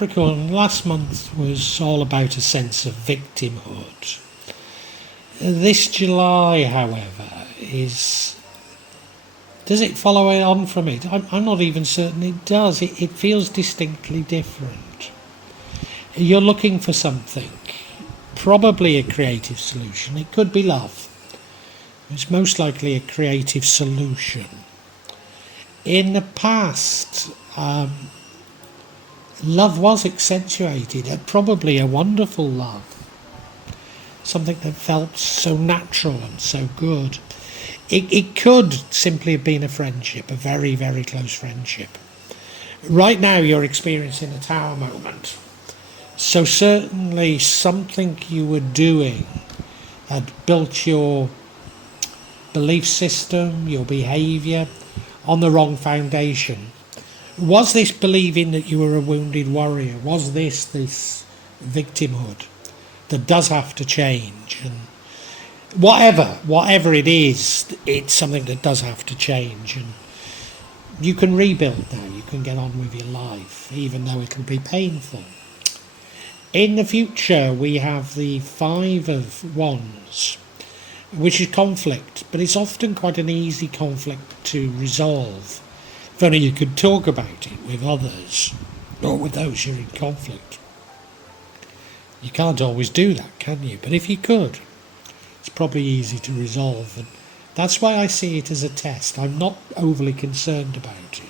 Capricorn, last month was all about a sense of victimhood. This July, however, does it follow on from it? I'm not even certain it does. It feels distinctly different. You're looking for something, probably a creative solution. It could be love. It's most likely a creative solution. In the past, love was accentuated, probably a wonderful love. Something that felt so natural and so good. It could simply have been a friendship, a very, very close friendship. Right now you're experiencing a tower moment. So certainly something you were doing had built your belief system, your behaviour, on the wrong foundation. Was this believing that you were a wounded warrior? Was this victimhood that does have to change? And whatever it is, it's something that does have to change. And you can rebuild now. You can get on with your life, even though it'll be painful. In the future, we have the Five of Wands, which is conflict, but it's often quite an easy conflict to resolve. If only you could talk about it with others, or with those you're in conflict. You can't always do that, can you? But if you could, it's probably easy to resolve. And that's why I see it as a test. I'm not overly concerned about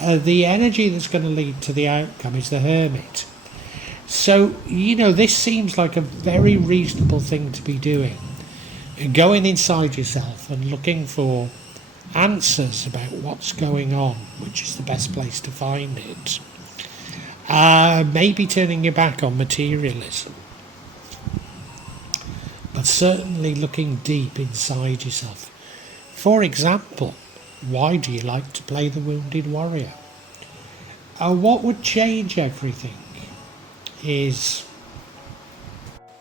it. The energy that's going to lead to the outcome is the Hermit. So, this seems like a very reasonable thing to be doing. Going inside yourself and looking for answers about what's going on, which is the best place to find it. Maybe turning your back on materialism. But certainly looking deep inside yourself. For example, why do you like to play the wounded warrior? What would change everything is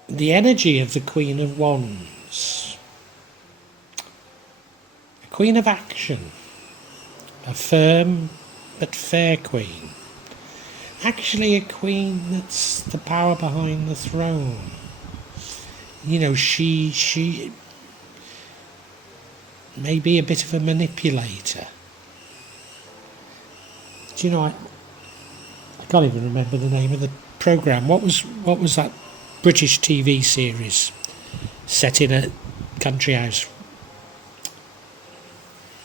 the energy of the Queen of Wands. A queen of action. A firm but fair queen. Actually a queen that's the power behind the throne. She may be a bit of a manipulator. Do you know, I can't even remember the name of the programme. What was that British TV series set in a country house?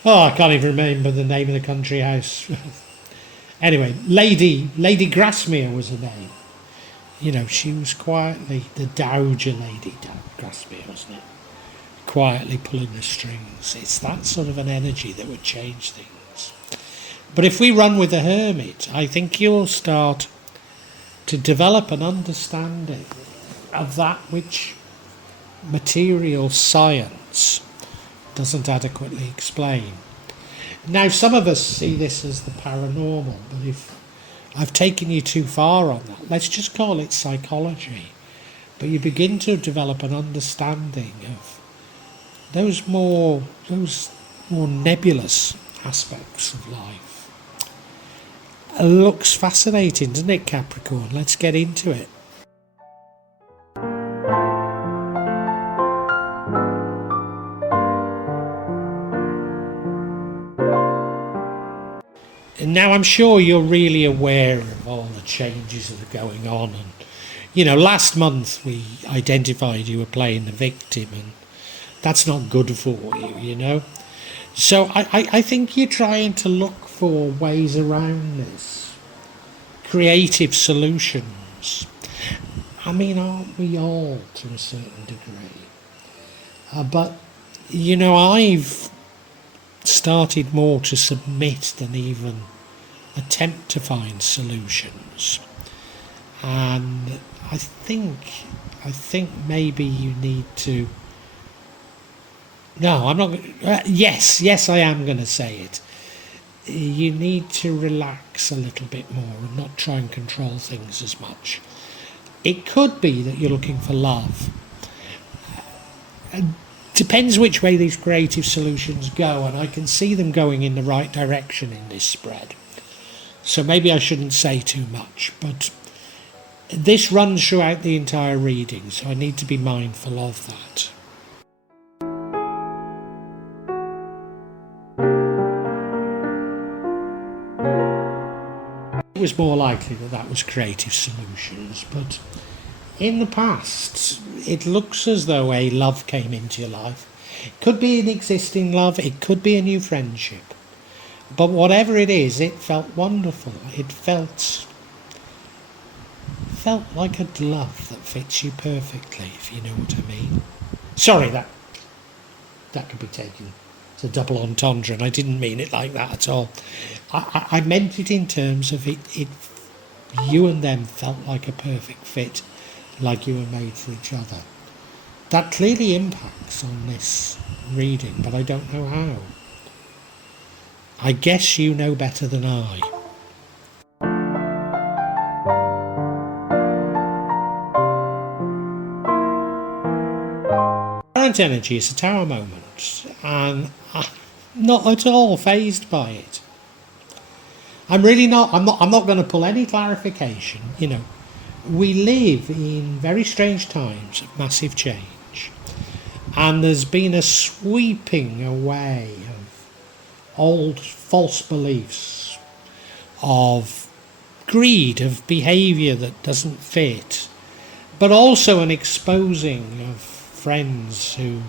Oh, I can't even remember the name of the country house. Anyway, Lady Grasmere was her name. She was quietly, the Dowager Lady Grasmere, wasn't it? Quietly pulling the strings. It's that sort of an energy that would change things. But if we run with the Hermit, I think you'll start to develop an understanding of that which material science doesn't adequately explain. Now, some of us see this as the paranormal, but if I've taken you too far on that, let's just call it psychology. But you begin to develop an understanding of those more nebulous aspects of life. It looks fascinating, doesn't it, Capricorn? Let's get into it. Now, I'm sure you're really aware of all the changes that are going on. And, last month we identified you were playing the victim, and that's not good for you, So I think you're trying to look for ways around this. Creative solutions. I mean, aren't we all to a certain degree? But, I've started more to submit than even attempt to find solutions, and I think maybe you need to. No, I'm not. Yes, I am going to say it. You need to relax a little bit more and not try and control things as much. It could be that you're looking for love. Depends which way these creative solutions go, and I can see them going in the right direction in this spread. So maybe I shouldn't say too much, but this runs throughout the entire reading, so I need to be mindful of that. It was more likely that that was creative solutions, but in the past, it looks as though a love came into your life. It could be an existing love, it could be a new friendship. But whatever it is, it felt wonderful. It felt like a glove that fits you perfectly, if you know what I mean. Sorry, that could be taken as a double entendre, and I didn't mean it like that at all. I meant it in terms of it you and them felt like a perfect fit, like you were made for each other. That clearly impacts on this reading, but I don't know how. I guess you know better than I. Current energy is a tower moment, and I'm not at all fazed by it. I'm really not. I'm not going to pull any clarification. You know, we live in very strange times of massive change, and there's been a sweeping away of old false beliefs, of greed, of behaviour that doesn't fit, but also an exposing of friends who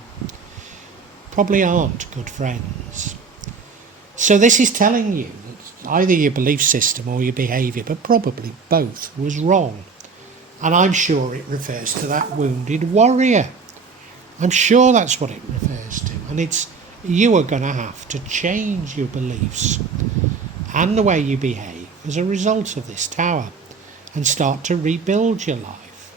probably aren't good friends. So this is telling you that either your belief system or your behaviour, but probably both, was wrong. And I'm sure it refers to that wounded warrior. I'm sure that's what it refers to. And it's you are going to have to change your beliefs and the way you behave as a result of this tower and start to rebuild your life.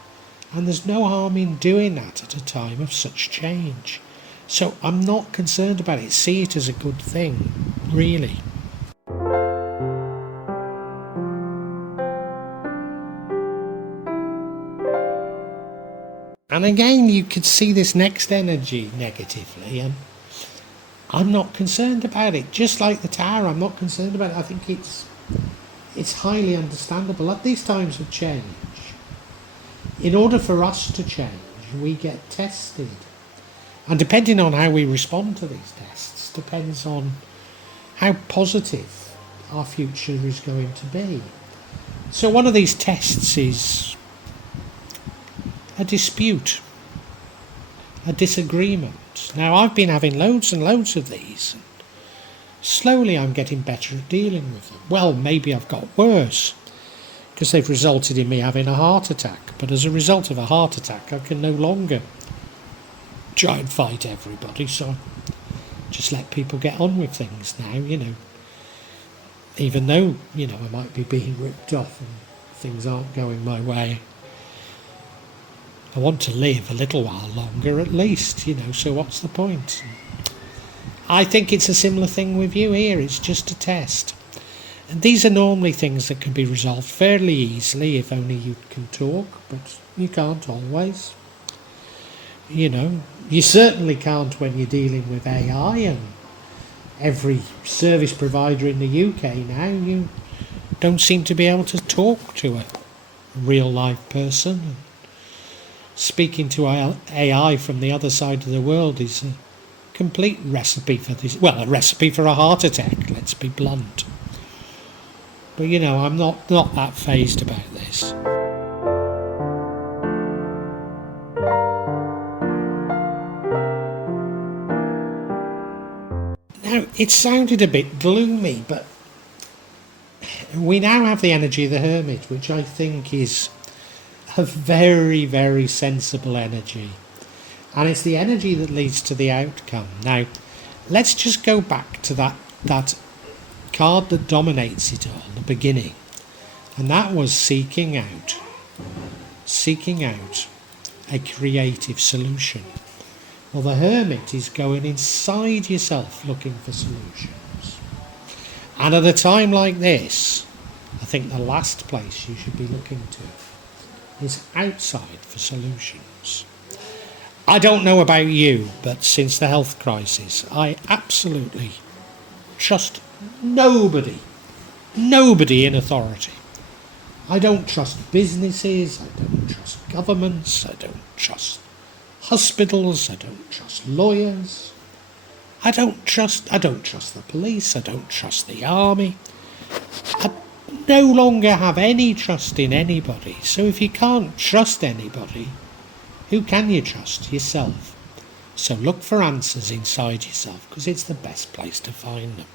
And there's no harm in doing that at a time of such change. So I'm not concerned about it. See it as a good thing, really. And again, you could see this next energy negatively, and I'm not concerned about it. Just like the tower, I'm not concerned about it. I think it's highly understandable. At these times of change, in order for us to change, we get tested. And depending on how we respond to these tests, depends on how positive our future is going to be. So one of these tests is a dispute, a disagreement. Now, I've been having loads and loads of these. And slowly I'm getting better at dealing with them. Well, maybe I've got worse, because they've resulted in me having a heart attack. But as a result of a heart attack, I can no longer try and fight everybody, so I just let people get on with things now, you know. Even though, you know, I might be being ripped off and things aren't going my way. I want to live a little while longer at least, you know, so what's the point? I think it's a similar thing with you here. It's just a test. And these are normally things that can be resolved fairly easily if only you can talk, but you can't always. You know, you certainly can't when you're dealing with AI, and every service provider in the UK now, you don't seem to be able to talk to a real live person. Speaking to AI from the other side of the world is a complete recipe for this. Well, a recipe for a heart attack, let's be blunt. But you know, I'm not that fazed about this. Now, it sounded a bit gloomy, but we now have the energy of the Hermit, which I think is a very, very sensible energy. And it's the energy that leads to the outcome. Now, let's just go back to that card that dominates it all, the beginning. And that was seeking out a creative solution. Well, the Hermit is going inside yourself looking for solutions. And at a time like this, I think the last place you should be looking to is outside for solutions. I don't know about you, but since the health crisis, I absolutely trust nobody Nobody in authority. I don't trust businesses, I don't trust governments, I don't trust hospitals, I don't trust lawyers, I don't trust the police, I don't trust the army. I no longer have any trust in anybody. So if you can't trust anybody, who can you trust? Yourself. So look for answers inside yourself, because it's the best place to find them.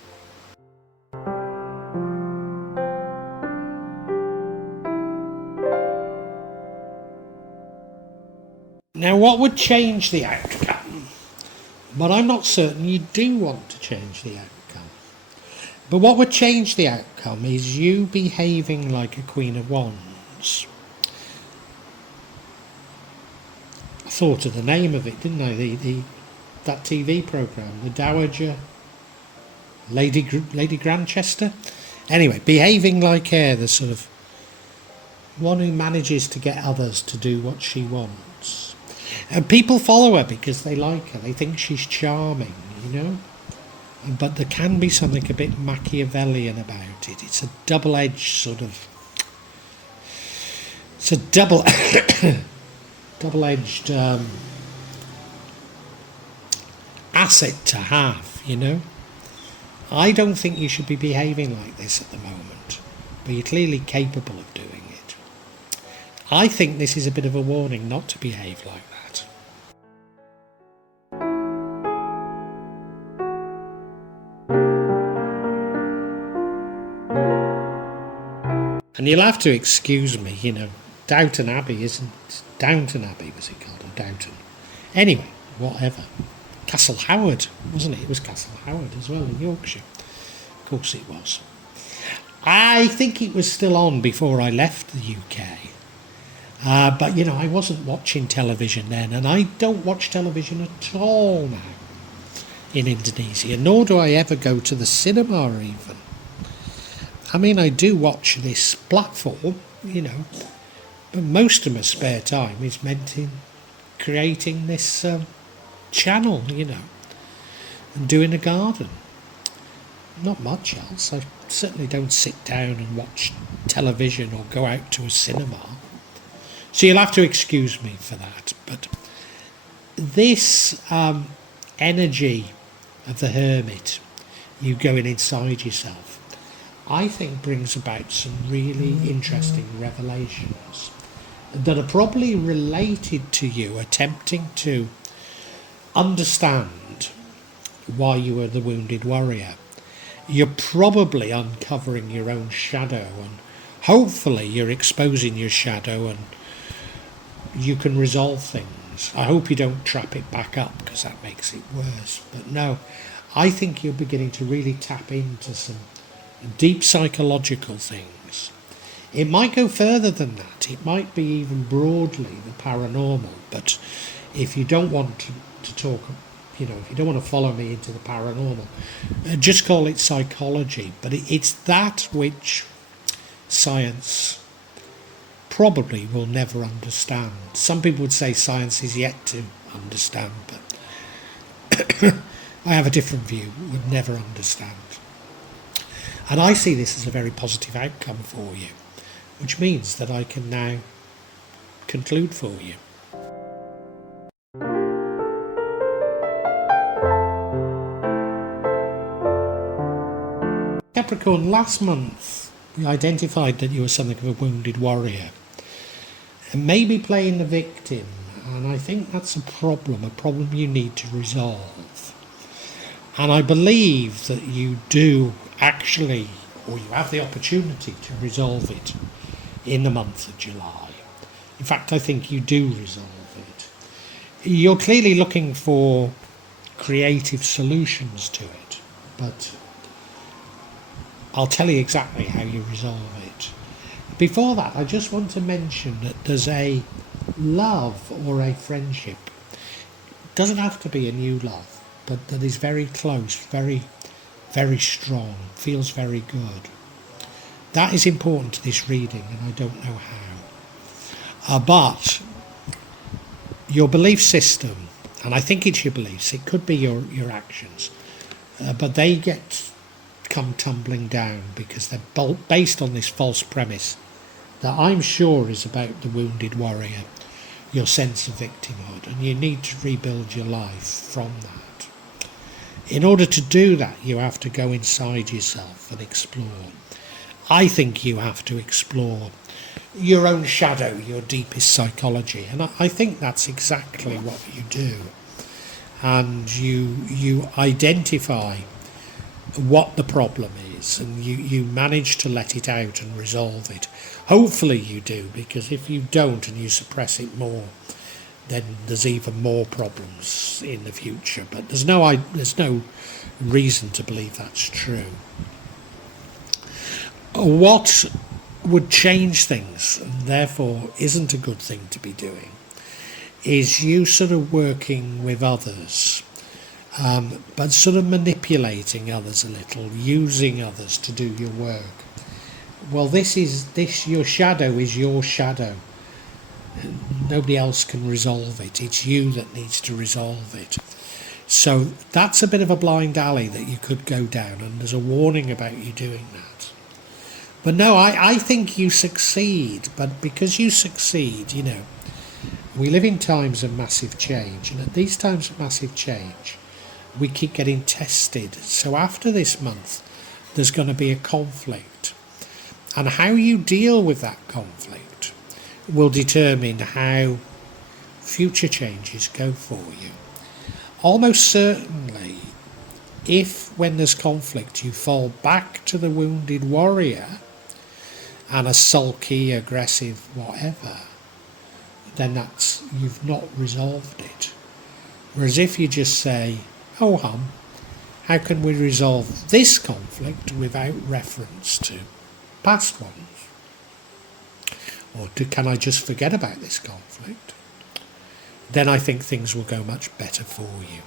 Now, what would change the outcome? But I'm not certain you do want to change the outcome. But what would change the outcome is you behaving like a Queen of Wands. I thought of the name of it, didn't I? That TV programme, the Dowager Lady Grantchester. Anyway, behaving like her, the sort of one who manages to get others to do what she wants. And people follow her because they like her. They think she's charming, you know. But there can be something a bit Machiavellian about it. It's a double-edged sort of... It's a double-edged asset to have, you know. I don't think you should be behaving like this at the moment, but you're clearly capable of doing it. I think this is a bit of a warning not to behave like that. And you'll have to excuse me, you know, Downton Abbey isn't... Downton Abbey was it called, or Downton? Anyway, whatever. Castle Howard, wasn't it? It was Castle Howard as well in Yorkshire. Of course it was. I think it was still on before I left the UK. But, you know, I wasn't watching television then, and I don't watch television at all now in Indonesia, nor do I ever go to the cinema even. I mean, I do watch this platform, you know, but most of my spare time is meant in creating this channel, you know, and doing a garden. Not much else. I certainly don't sit down and watch television or go out to a cinema. So you'll have to excuse me for that. But this energy of the hermit, you going inside yourself, I think brings about some really interesting revelations that are probably related to you attempting to understand why you are the wounded warrior. You're probably uncovering your own shadow, and hopefully you're exposing your shadow and you can resolve things. I hope you don't trap it back up, because that makes it worse. But no, I think you're beginning to really tap into some deep psychological things. It might go further than that. It might be even broadly the paranormal. But if you don't want to talk, you know, if you don't want to follow me into the paranormal, just call it psychology. But it's that which science probably will never understand. Some people would say science is yet to understand, but I have a different view. Would never understand. And I see this as a very positive outcome for you, which means that I can now conclude for you. Capricorn, last month we identified that you were something of a wounded warrior and maybe playing the victim, and I think that's a problem you need to resolve. And I believe that you do actually, or you have the opportunity to resolve it in the month of July. In fact, I think you do resolve it. You're clearly looking for creative solutions to it, but I'll tell you exactly how you resolve it. Before that, I just want to mention that there's a love or a friendship. It doesn't have to be a new love, but that is very close, very, very strong, feels very good. That is important to this reading, and I don't know how. But your belief system, and I think it's your beliefs, it could be your actions, but they get come tumbling down because they're based on this false premise that I'm sure is about the wounded warrior, your sense of victimhood, and you need to rebuild your life from that. In order to do that, you have to go inside yourself and explore. I think you have to explore your own shadow, your deepest psychology, and I think that's exactly what you do. And you identify what the problem is, and you manage to let it out and resolve it. Hopefully you do, because if you don't and you suppress it more, then there's even more problems in the future. But there's no reason to believe that's true. What would change things, and therefore isn't a good thing to be doing, is you sort of working with others, but sort of manipulating others a little, using others to do your work. Well, your shadow is your shadow. Nobody else can resolve it. It's you that needs to resolve it. So that's a bit of a blind alley that you could go down, and there's a warning about you doing that. But no, I think you succeed, but because you succeed, we live in times of massive change, and at these times of massive change, we keep getting tested. So after this month, there's going to be a conflict. And how you deal with that conflict will determine how future changes go for you. Almost certainly, if when there's conflict you fall back to the wounded warrior and a sulky, aggressive whatever, then you've not resolved it. Whereas if you just say, oh hum, how can we resolve this conflict without reference to past ones? Or can I just forget about this conflict? Then I think things will go much better for you.